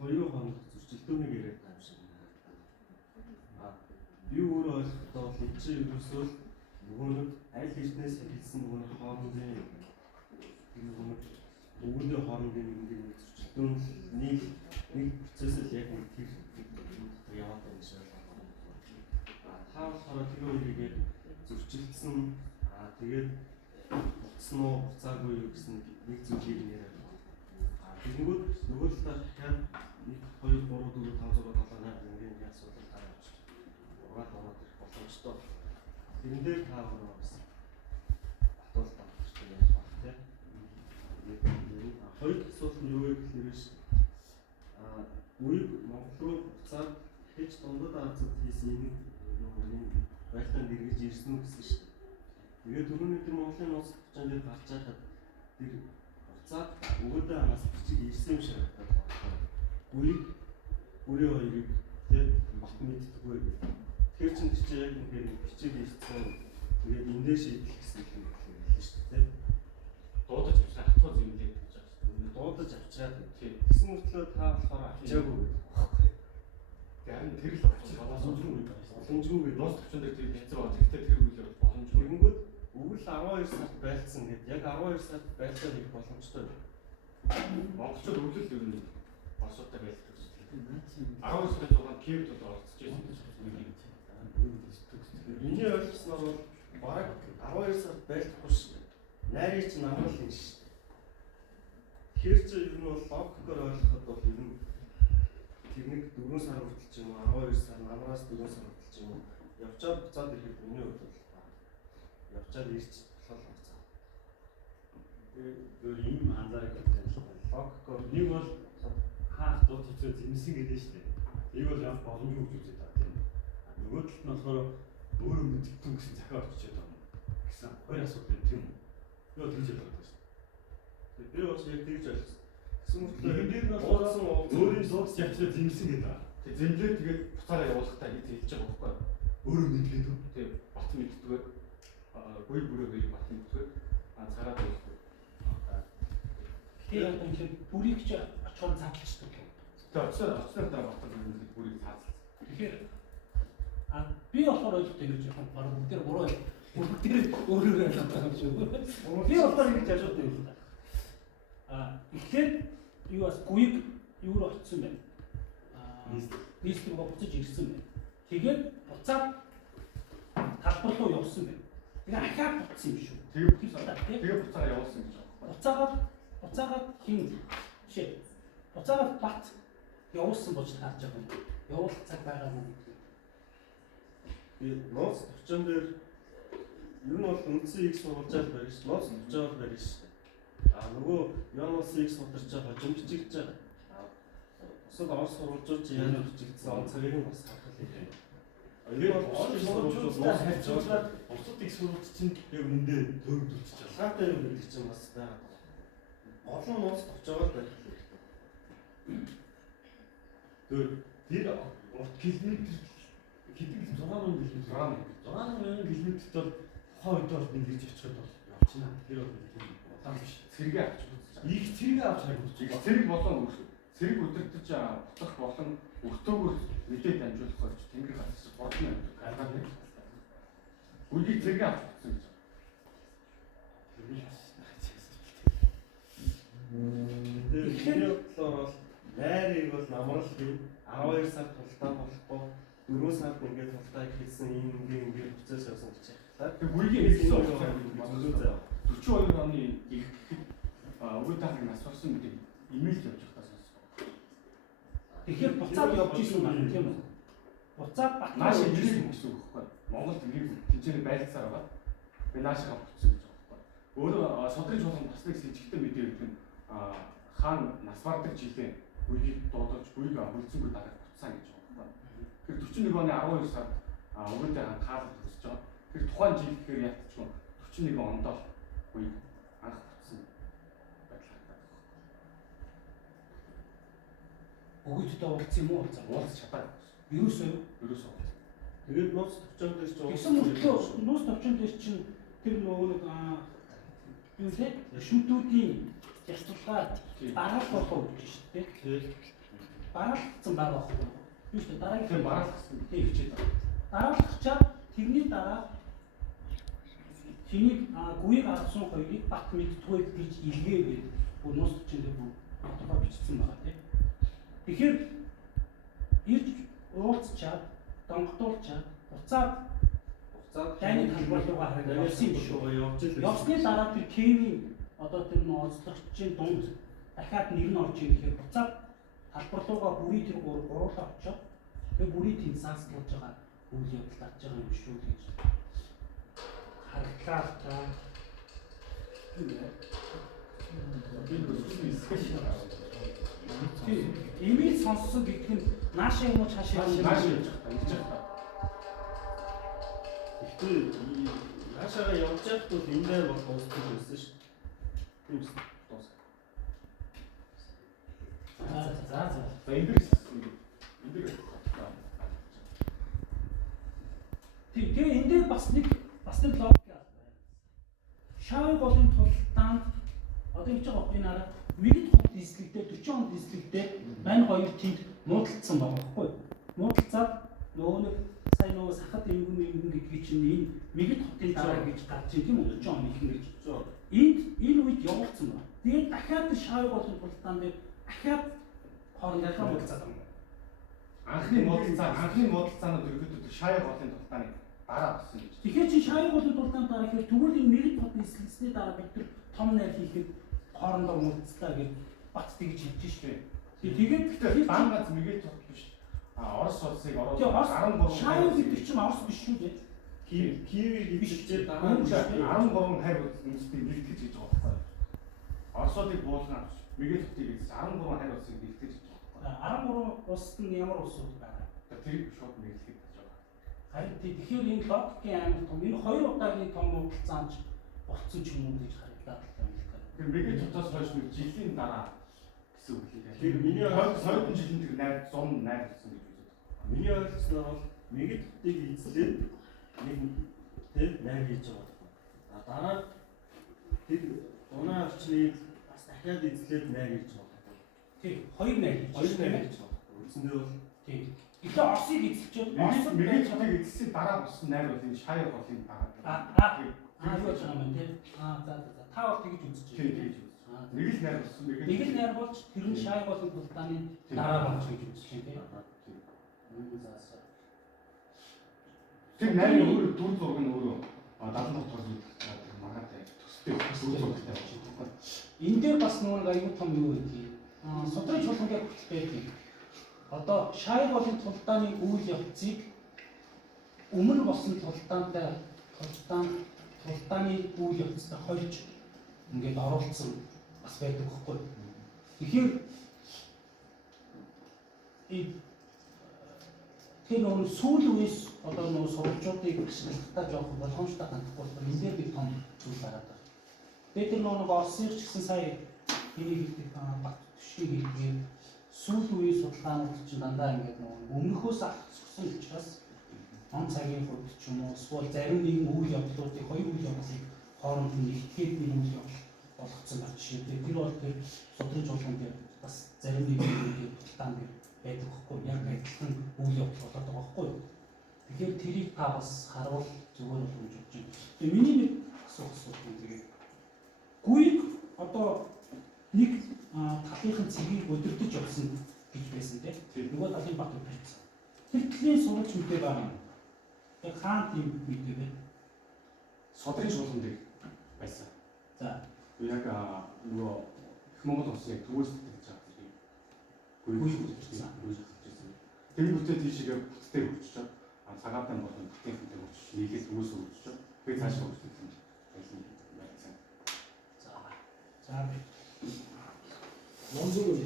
2 хоног зөрчилдөөнийг яриад байгаа юм шиг байна. Би өөрөө ойлгохдоо бол энэ чинь ерөөсөө нөгөө нэг аль хэднээс хэлсэн нөгөө хоорондын нөгөө өвгөний хоорондын нэг зөрчилдөөний нэг процесс л яг нэг тэр яваад байгаа юм шиг байна. Та болохоор тэр хоёрыг зөрчилдсөн тэгээд буцсан уу буцаагүй юу гэсэн нэг зүйлийг яриад байна. Тэгэнгүүт нөгөө талаар дахиад 1 2 3 4 5 6 7 8 ингээд асуудал гараад байна. Ураад ороод ирэх боломжтой. Тэрэн дээр та өөрөө бас батуул тавьчих юм яаж баг тийм. Хоёр асуудал нь юу вэ гэхээр үеийг Монгол руу буцаад хэд дундад Азад хийсэн нэг байлдаанд эргэж ирсэн үү гэсэн шүү дээ. Тэгээд түрүүний тэр Монголын нууц төвчөн дээр гарч байхад тэр буцаад өгөөдөө анаас бичиг ирсэн юм шиг байна. Үеийг бүрийн хоёрыг тийм бат мэддэггүй гэдэг. Тэгэхээр чинь тийч яг нэг бичиг ирсэн. Тэгээд эндээ шийдэх гэсэн юм хэлсэн шүү дээ. Дуудаж авчраа хатуу зэмлээд гэж байна шүү дээ. Дуудаж авчраад тэгсэн мөртлөө та болохоор авчаагүй гэдэг байхгүй. Харин тэр л авчих боломжгүй юм байна шүү дээ. Боломжгүй гэдэг. Нууц төвчөнд дээр тэр хэцүү байна. Гэхдээ тэр үйл явдал боломжгүй. Тэгэнгүүт өвөл 12 сард байлцсан гэдэг. Яг 12 сард байлцаад их боломжтой. Монголчууд өвлөл ер нь орсуудтай байлдаг шүү дээ. 12 сарын 6-нд Киевд оролцож байсан гэж байна. Миний ойлгосноор бол бараг 12 сард байлдахгүй шүү дээ. Найрыг чинь намрал юм шүү дээ. Тэгэхээр чи ер нь бол логикоор ойлгоход бол ер нь тэрнийг 4 сар хүртэл ч юм уу 12 сар намраас 4 сар хүртэл ч юм уу явчаад буцаад ирэхэд миний хувьд бол явчаад ирч болох цаг. Тэгээд ийм анзаарах хэрэгтэй логикоор нэг бол хаах дууд хэвчээ зэмсэн гэдэг нь шүү дээ. Нэг бол яг боломжгүй гэж үзээд байгаа тийм. Нөгөө талд нь болохоор өөрөө мэдтэн гэсэн захиа орчиж байгаа юм гэсэн хоёр асуудал тийм үү? Би бол тэгж бодож байна. Би бас яг тэгж ойлгосон. Гэсэн Нэгэн дээр нь уулсан өөрийн дуудс явчаа зэмсэн гэдэг байгаа. Тэг зэмлээ тэгээд буцаараа явуулахтаа гэж хэлж байгаа байхгүй. Өөрөө мэдгээд үү? Тэг бат мэддэггүй. Гуй бүрээ бат мэддэггүй. Цараад явуулдаг. Тэгээ яг энэ бүрийг ч очихоор задлчдаг юм. Тэг оцсон дараа батал бүрийг цаацсан. Тэгэхээр би болохоор ойлгохтой гэж яг баруун бүгдээр буруу бүгдээр өөрөөр ойлгох юм шиг. Би болохоор ингэж ажуулдаг юм байна. Тэгэхээр юу бас гуйг юу руу очсон байна. Нийслэг рүү буцаж ирсэн байна. Тэгээд буцаад талбар руу явсан байна. Тэгээ ахаад буцсан юм шүү. Тэгээ буцаараа явуулсан гэж байна. Буцаагаад хин шээ. Буцаагаад бат явуулсан болж харж байгаа юм. Явуулах цаг байгаа юм. би нууц төвчөн дээр ер нь бол үндсэн их сурвалжаал барьж нууц төвчөөр барьж шүү дээ. Нөгөө Янус их сударч байгаа жимчигж байгаа. Бусад орос сурвалжууд яаж бичигдсэн он цагийг нь бас харах хэрэгтэй. Энэ бол орос сурвалжууд хайцуулаад бусад их сурвалж чинь яг үндэ төвөгдүүлж байгаа. хаатай юм гэдэг чинь бас байгаа. Олон нууц төвчөөр барих хэрэгтэй. Тэр урт километр хэдэн 60000 км 60000 км-т бол тухайн үед бол бэлгэж очиход бол явчихна. Тэр бол удаан биш. Цэргээ авч үзсэн. Их цэрэг авч хайгуулж байгаа. Цэрэг болон цэрэг өдөртөж буцах болон өртөөгөр мэдээ дамжуулах гэж тэнгэр хатчих 3 минут гаргаад нэг. Үгийг цэрэг авч үзсэн гэж. Тэгэхээр энэ бодлоор бол найрыг бол намрал бий 12 сар тултаа болохгүй 4 сард ингээд тултаа хийсэн юм ингээд процесс явсан гэж байна. Тэг үеийн хэлсэн зөвлөө заяа. 42 оны их өгөөдөө нас болсон гэдэг имэйл явж байгаа сонссон. Тэгэхээр буцаад явж исэн байна тийм үү? Буцаад Нааш ирэх гэсэн үг байхгүй. Монголд ирэх тэнцэнэ байлцаар байгаа. Би нааш авчихсан гэж байгаа байхгүй. Өөрөө содриж болгон тасныг сэжигтэй мэдээ гэдэг нь хаан нас бардаг жилийн үеийг дуудаж үеийг хөлцөнгөө дараа буцсан гэж байгаа байхгүй. Тэр 41 оны 12 сард өгөөдөө хаан хаалт төсөж байгаа. Тэр тухайн жил гэхээр яалтчгүй 41 онд л үеийг анх буцсан байдал харагдаад байна. өгөөдөө уулзсан юм уу? Уулз чадаагүй. Ерөөсөө Тэгээд нууц төвчөн дээр ч гэсэн мөртлөө нууц төвчөн дээр чинь тэр нөгөө нэг юу те шүтүүдийн ялцуулгаа дараах болохоо гэж шүү дээ. бараалцсан байгаа байхгүй юу? Биш үү? Дараагийн тэр бараалгасан хичээд байгаа. дараалгачаад тэрний дараа чиний гүйг авсан хоёрыг бат мэдтгүйд гэж илгээгээд бүр нус чинь бүр тодорхой бичсэн байгаа тийм. Тэгэхээр ирж уулзчаад донгодуулчаад буцаад дайны талбар руугаа хараад явсан юм шүү. Явсны дараа тэр Кевин одоо тэр ноцлогчийн дунд дахиад нэр нь орж ирэх гэхээр буцаад талбар руугаа бүрий тэр гуруулаа очоод тэр бүрий тэнцаас болж байгаа үйл явдал татж байгаа юм шүү гэж харахлаа та. Имийг сонссон гэх нь наашаа юм уу цаашаа юм Нааш явж байгаа. Гэхдээ наашаага явж байхад бол энэ дээр бол дуусах байсан шүү. Тийм үү? Дуусах. За. За эндээс Тэгээ энэ дээр бас нэг логик байна. Шавь голын тултаанд одоо ингэж байгаа энэ арга Мэгд хот дийслэгдээ 40 он дийслэгдээ мань хоёр тэнд нуудлцсан байгаа байхгүй юу? Нуудлцаад нөгөө нэг сайн нөгөө сахад энгэн гэдгийг чинь энэ Мэгд хотын дараа гэж гарч ийн тийм үү 40 он ихнэ гэж. Энэ үед явуулсан байна. Тэгээд дахиад шавь голын тултаанд дээр дахиад хооронд ялгаа уулзаад байна. анхны модалцаанууд ерөөдөө шаяа голын тултааны дараа болсон гэж. Тэгэхээр чи шаяа голын тултааны дараа ихээр тэгвэл энэ Мэгд хот дийслэгсний дараа бид нар том найр хийхэд хоорондоо муудцлаа гэж бат тэгж хэлж штэ. Тэгээд дан ганц Мэгд хот биш. Орос улсыг ороод 13 шаяа гэдэг чинь Орос биш шүү дээ. Киев гэж дараа 13 хайр үндэстнийг нэгтгэж гэж байгаа байхгүй. Оросуудыг буулгах Мэгд хотыг 13 хайр улсыг нэгтгэж гэж байгаа. 13 улсад нь ямар улсууд байна? Тэр шууд нэглэхэд гэж байгаа. Харин тэгэхээр энэ логикийн амар том энэ хоёр удаагийн том муудалцаанч болцсон ч юм уу гэж харагдаад байна. Тэр Мэгд хотоос хойш нэг жилийн дараа гэсэн үг хэлээ. Тэр миний сойдон жилийн тэр найр 100 найр болсон гэж үздэг. Миний ойлгосноор бол Мэгд хотыг эзлээд нэг тэр найр хийж байгаа. Дараа тэр унаа орчныг бас дахиад эзлээд найр хийж байгаа. Тийм хоёр найр хийж байгаа. Үндсэндээ бол тийм. Ихэ Оросыг эзэлчихэд Мэгд хотыг эзэлсийн дараа болсон найр бол энэ шаяа голын дараа. юу гэж байгаа юм те. За. Та бол тэгж үзэж Тийм тэгж үзсэн. Нэг л найр болсон нэг л найр болж тэр нь шаяа голын тултааны дараа болж гэж үзсэн тийм. Тэр найрын өөр дүр зураг нь өөрөө 70 бот толгой магатай төстэй дүр зурагтай байна. Энэ дээр бас нэг аюул том юу гэдгийг судрын чуулгангийн хөтөлбөрийг одоо шаяа голын тултааны үйл явцыг өмнө болсон тултааны үйл явцтай хольж ингээд оруулсан бас байдаг байхгүй. Тэгэхээр тэр нөө сүүл үеэс одоо нөө сурвалжуудыг ашиглахтаа жоох боломжтой хандахгүй бол энэ дээр би том зүйл гараад байна. Тэгээд тэр нөө Оросын ч гэсэн сая энийг хэлдэг бат төшгийг хэлгээр сүүл үеийн судалгаанууд чинь дандаа ингээд нөө өмнөхөөс авчихсан учраас он цагийн хувьд ч юм уу эсвэл зарим нэгэн үйл явдлуудыг хоёр үйл явдлыг хооронд нь нэгтгэхэд нэг үйл явдал болгоцсон байна жишээ. Тэр бол тэр судрын чуулган дээр бас зарим нэгэн үйл явдлаан дээр байдаг байхгүй яг адилхан үйл явдал болоод байгаа байхгүй юу. Тэгэхээр тэрийг та бас харуул зүгээр л гэж бодож байна. Тэгээ миний нэг асуулт юм тэгээд гүйг одоо нэг талынхын цэгийг өдөртөж явсан гэж байсан тийм. Нөгөө талын бат өдөртсөн. Тэр талын сурвалж мэдээ байна. Яг хаан тийм мэдээ байна. Содрын чуулган дээр байсан. За. Яг нөгөө их Монгол улсын яг төвөөс гэж байгаа тийм. Гүйж үзчихсэн. Тэр бүтээ тийшээ бүттэй хөвчөж цагаатай болон бүтээхтэй хөвчөж нийлээс төвөөс хөвчөж би цаашаа хөвчсөн байсан байсан. За. Монзуу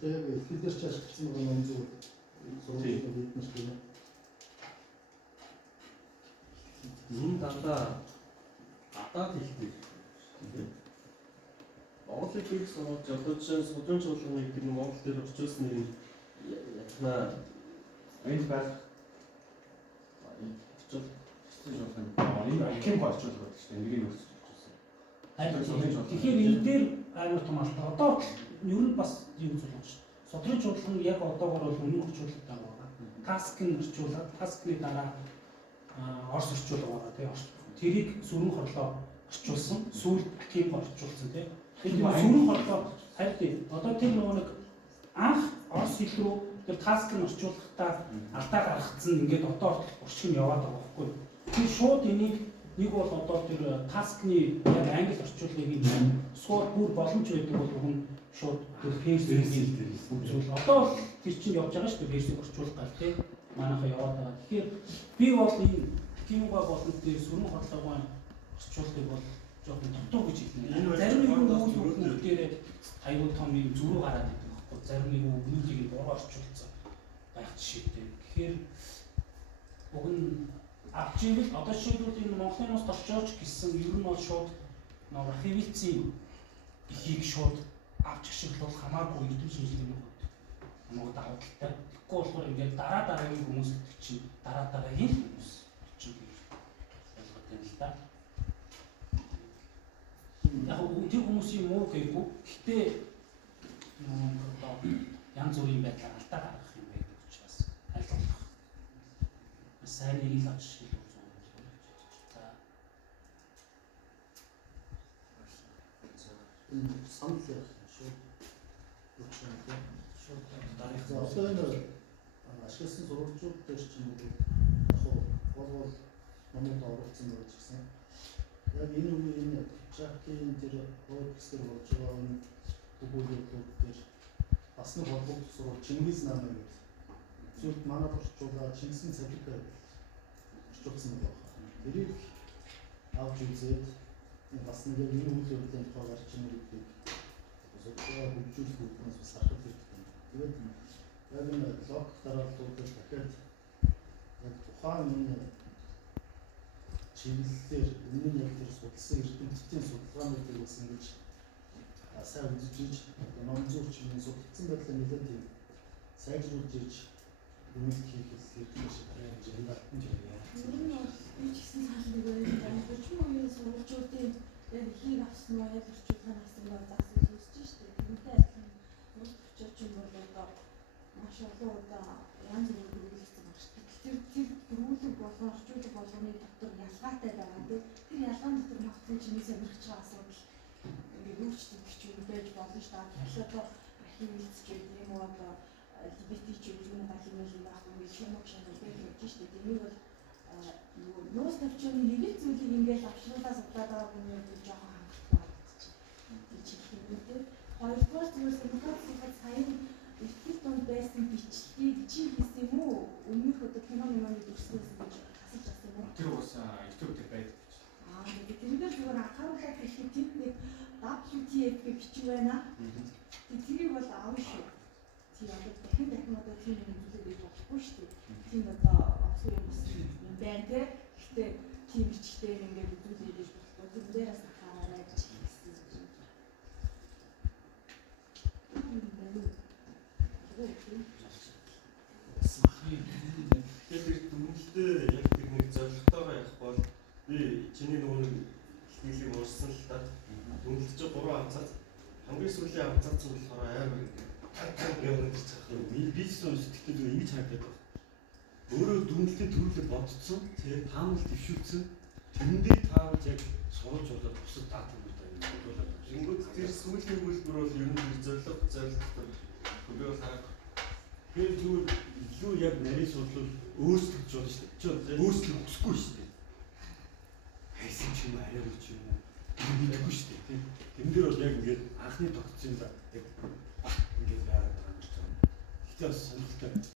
Тэгээд ихлээр ч ашигласан байгаа монзуу сурвалжууд биднээс тийм. энэ дандаа гадаад хэлтэй. Монголыг их сурвалж одоо жишээ судрын чуулганыг тэр Монгол дээр орчуулсан нэг ятна энд байх Очвол энэ архив орчуулга байдаг шүү дээ. Энийг өөрчлөж. Тэгэхээр энэ дээр амар том алдаа. Одоо ер нь бас юу зүйл болж байна. Содрын чуулган яг одоогоор бол өмнөх орчуулгатай байгаа. Таскын орчуулга, таскны дараа орс орчуулга байгаа тийм. Тэрийг сүрэн хорлоо орчуулсан, сүүл архив орчуулсан тийм. Тэгэхээр сүрэн хорлоо харин одоо тэр нэг анх орс хэл рүү тэр таскын орчуулгатай алдаа гаргацсан ингээд одоо уршиг нь яваад байгаа байхгүй. Тэр шууд энийг нэг бол одоо тэр таскны яг англи орчуулгыг суур бүр боломж байдаг бол уг нь шууд тэр фейсбુક дээр үзвэл одоо бол тэр чинь явж байгаа шүү дээ фейсбુક орчуулга гал тийм манайха яваад байгаа. Тэгэхээр би бол энэ кинога болон тэр сүрэн хорлогын орчуулгыг бол жоохон дутуу гэж хэлнэ. Зарим нэг хүмүүс дээр аюул том юм зүрх гараад идэв байхгүй. Зарим нэг өмнөдийг буруу орчуулсан байх жишээтэй. Тэгэхээр уг нь авч ивэл одоо жишээлбэл энэ Монголын ус торчооч гэсэн ер нь бол шууд нэг архивицийн ихийг шууд авч ашиглах хамаагүй эрдэм шинжилгээний хувьд хамаагүй давуу талтай. Тэгэхгүй болохоор ингээд дараагийн хүмүүс чинь дараагийн хүмүүс чинь ойлгоод байна л да. Яг тэр хүмүүсийн муу гэхгүй. Гэхдээ одоо янз бүрийн байдлаар алдаа гаргах юм байдаг учраас аль болох сайн нэг л авч шил үзүүн. энэ санал яг шууд өгчөндөө шууд дараах. Одоо энэ ашигласан зурагчид дээр чинь яг бол номууд оруулсан байж гисэн. Яг энэ үеийн Жакийн тэр хойгсдэр болж байгаа энэ бүхүүлүүд дээр бас нэг холбогдох сурвалж Чингис наан гэдэг. Зөвхөн манай орчуулга Чингисийн цалиг орчуулсан байна. Тэрийг авч үзээд бас нэг энэ үйл явдлын тухай гарч ирэх гэдэг зөвхөн хөгжүүлэх үгнээс бас харах хэрэгтэй. Тэгээд яг энэ лог дарааллуудад дахиад яг тухайн энэ чиглэлээр өмнө нь яг тэр судалсан эрдэмтдийн судалгаануудыг бас ингэж сайн үзэж ном зурчмын судалсан байдлаа нэлээд тийм сайжруулж иж үнэлт хийх хэрэгтэй шиг байна гэж байна. Энэ нь би ч гэсэн санал нэг өчмөн үеийн сурвалжуудын яг ихийг авсан уу яг орчуулгын авсан уу заасан үзэж штэ. Тэрнтэй адилхан улс төрчөөч юм бол одоо маш олон удаа янз бүрийн хэрэглэгдсэн байна штэ. Тэр дөрвөлөг болон орчуулга болгоны дотор ялгаатай байгаа тийм. Тэр ялгаан дотор магадгүй чиний сонирхож байгаа асуудал ингээд өөрчлөлт гэж байж болно штэ. Тэгэхээр одоо архив хэлцэж байдаг юм уу одоо LGBT чиглэлийн хэмжээний байх юм гэж юм шиг байж штэ. Тэнийг бол нуус төвчөний нэг л зүйлийг ингээд авшруулаа судлаад байгаа хүмүүс жоохон хангалттай байна. Би чиглэлтэй. Хоёрдугаар зүгээр сонирхолтой сайн эртний донд байсан бичлэгийг чи хийсэн юм уу? Өмнөх одоо киноны дүрслэлсэн гэж асууж байсан юм уу? Тэр бас YouTube дээр байдаг. Тэгээд тэрнээр зүгээр анхааруулаад ирэхэд тэнд нэг WTF гэх бичиг байна. Тэрийг бол аав шүү. Тийм одоо дахин одоо тийм юм зүйлээ болохгүй шүү дээ. Тийм одоо оцгой юм байна те. Гэхдээ тийм бичгтэй ингээд үзүүлээ гэж бодлоо. Тэр дээрээс анхаараа гэж хэлсэн юм. Тэгэхээр дүнэлтээ яг тэр нэг зорилготойгоо явах бол би чиний нөгөө нэг хэлхийлийг уурсан л та. Дүнэлт чи 3 авцаад хамгийн сүүлийн авцаад зүйл болохоор амар яваад ирчих юм. Би ч сэтгэлдээ зүгээр ингэж харагдаад байна. Өөрөө дүнэлтийн төрөлөөр бодцсон, тэгээ таамаг дэвшүүлсэн. Тэрэн дээр таамаг яг сурж болоод бусад даатгуудаа юм бодуулаад. Ингүүд тэр сүүлийн хөлбөр бол ер нь зорилготой. Би бол харах. Тэр зүгээр илүү яг нарийн судлал өөрчлөгдөж болно шүү дээ. Чи өөрчлөх хүсэхгүй шүү дээ. Хайсан ч юм уу, арай ч юм уу. Мэдгүй шүү дээ. Тэн дээр бол яг ингээд анхны тогтсон л яг ингээд байгаад байгаа юм шиг байна. Гэтэ бас сонирхолтой.